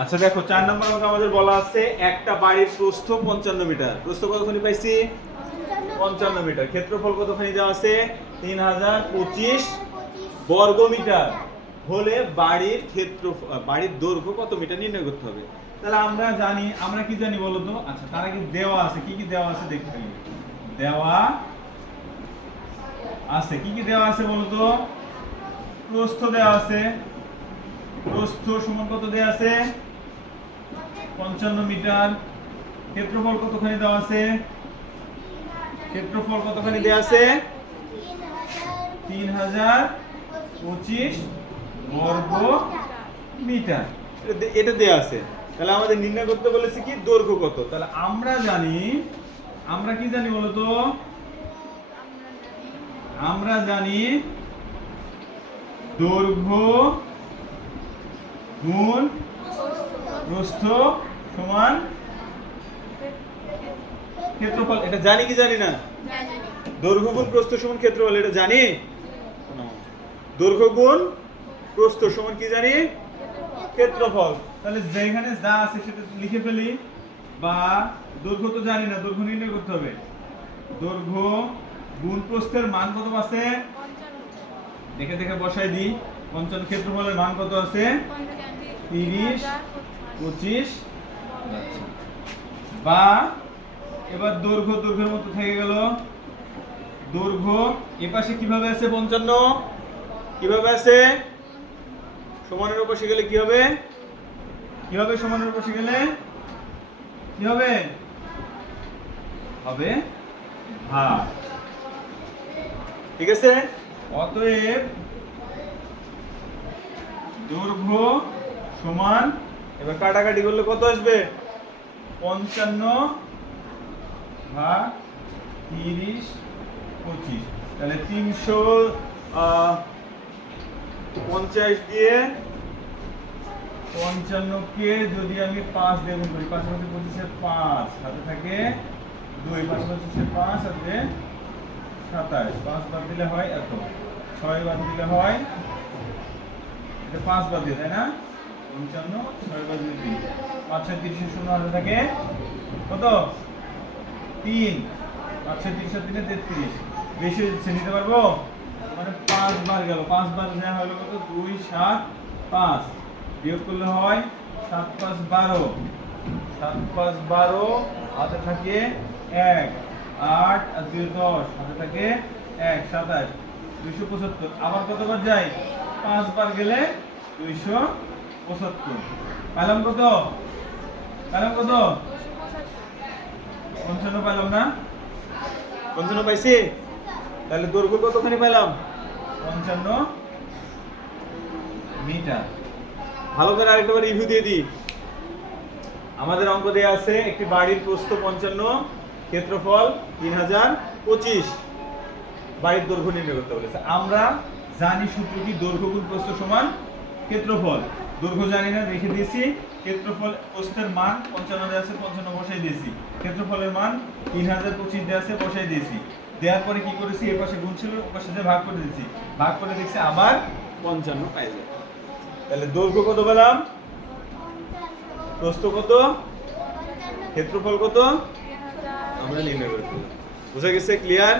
আচ্ছা দেখো 4 নম্বর অঙ্ক আমাদের বলা আছে একটা বাড়ির প্রস্থ 55 মিটার। প্রস্থ কতখানি পাইছি? 55 মিটার। ক্ষেত্রফল কতখানি দেওয়া আছে? 3025 বর্গ মিটার হলে বাড়ির বাড়ির দৈর্ঘ্য কত মিটার নির্ণয় করতে হবে। তাহলে আমরা কি জানি বলো তো? আচ্ছা তার আগে দেওয়া আছে, কি কি দেওয়া আছে দেখতে হবে। দেওয়া আছে, কি কি দেওয়া আছে বলো তো? প্রস্থ দেওয়া আছে, প্রস্থ সমান কত দেওয়া আছে? 55 মিটার। ক্ষেত্রফল কতখানি দেওয়া আছে? ক্ষেত্রফল কতখানি দেওয়া আছে? 3025 বর্গ মিটার। এটা দেওয়া আছে। তাহলে আমাদের নির্ণয় করতে বলেছে কি দৈর্ঘ্য কত। তাহলে আমরা কি জানি বলতো? আমরা জানি দৈর্ঘ্য গুণ প্রস্থ সমান ক্ষেত্রফল। এটা জানি কি জানি না? দৈর্ঘ্য গুণ প্রস্থ সমান ক্ষেত্রফল, এটা জানি। দৈর্ঘ্য গুণ প্রস্থ সমান কি জানি? ক্ষেত্রফল। তাহলে যেখানে যা আছে সেটা লিখে ফেলি, বা দৈর্ঘ্য তো জানি না, দৈর্ঘ্য নির্ণয় করতে হবে। দৈর্ঘ্য গুণ প্রস্থের মান কত আছে? দেখে দেখে বসাই দিই। 55। ক্ষেত্রফলের মান কত আছে? 3025। বা এবার দৈর্ঘ্যের মতো থেকে গেল। দৈর্ঘ্য এপাশে কিভাবে আছে? 55 কিভাবে আছে? সমানের উপরে গেলে কি হবে? সমানের উপরে গেলে কি হবে? হবে ভাগ। ঠিক আছে? অতএব দৈর্ঘ্য সমান, এবার কাটাকাটি করলে কত আসবে? 55 ভাগ 3025। তাহলে 350 দিয়ে 55 কে যদি আমি 5 দিয়ে গুণ করি, 5 5 25 5 হাতে থাকে 2, 5 25 5 হাতে 27, 5 বাদ দিলে হয় এত, 6 বাদ দিলে হয়, এটা 5 বাদ দিয়ে, তাই না? 55 6 বাদ দিলে 3, 5 6 30 শূন্য হাতে থাকে কত? 3, 5 6 30 3 33। বেশি হচ্ছে, নিতে পারবো? মানে 5 বার গেল, 5 বার নেওয়া হলো কত? 2 7 5, বিয়োগ করলে হয় 7 5 12, 7 5 12 হাতে থাকে 1, 8 আর 2 10 হাতে থাকে 1, 27, 275। আবার কতবার যায়? 5 বার গেলে 275। পেলাম কত? 55 পেলাম না? 55 পাইছি। তাহলে দৈর্ঘ্য কতখানি পেলাম? 55 মিটার। ভালো করে আরেকবার রিভিউ দিয়ে দিই। আমাদের অঙ্ক দেয়া আছে একটি বাড়ির প্রস্থ 55, ক্ষেত্রফল 3025, বাড়ির দৈর্ঘ্য নির্ণয় করতে বলেছে। আমরা জানি সূত্র কি? দৈর্ঘ্য গুণ প্রস্থ সমান ক্ষেত্রফল। দৈর্ঘ্য জানি না, রেখে দিয়েছি। ক্ষেত্রফল, প্রস্থের মান 55 দেওয়া আছে, 55 বসাই দিয়েছি। ক্ষেত্রফলের মান 3025 দেওয়া আছে, বসাই দিয়েছি। দেওয়ার পরে কি করেছি? এর পাশে গুণ ছিল, ওর পাশে যে ভাগ করে দিয়েছি। ভাগ করে দেখছি আবার 55 পাই যায়। তাহলে দৈর্ঘ্য কত পেলাম? প্রস্থ কত? ক্ষেত্রফল কত? আমরা নির্ণয় করে ফেললাম। বুঝা গেছে? ক্লিয়ার?